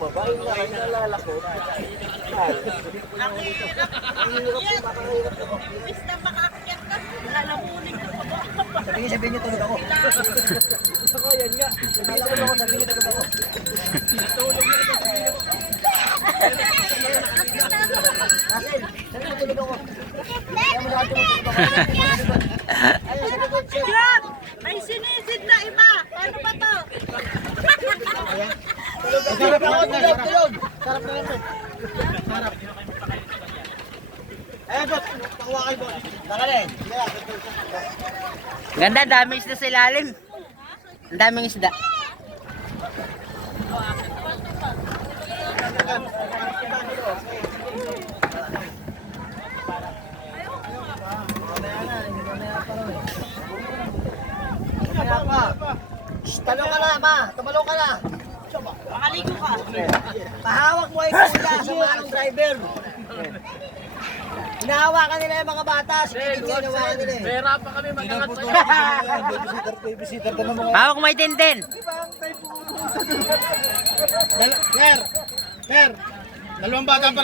Babae nga kayo nalala ko. Imbis na makaakyat ka, lalamunin ko pa. Sabihin niyo tulog ako. Ako yan nga. Sabihin ako, sabihin niyo tulog ako. Tulog niyo sabihin ako. Akin, sabihin mo tulog ako. Kaya mo lahat yung tulog ako. Ayun, sabi ko, check. Jack! May sinisid na iba! Ano ba to? Sarap ako, tulog, tulog. Sarap na lang. Sarap. Ayan, boss. Pakuha kayo, boss. Nakalin. Ganda, daming isda sa ilalim. Ang daming isda. Talong ka na, ma. Tumalong ka na. Makaligo ka. Pahawak mo ay kuya sa manong driver. Hinahawakan nila yung mga bata. Sige, hinahawakan nila eh. Pera pa kami mag-angat sa'yo. Babysitter ka naman. Hawak mo itintin. Per, dalawang bata pa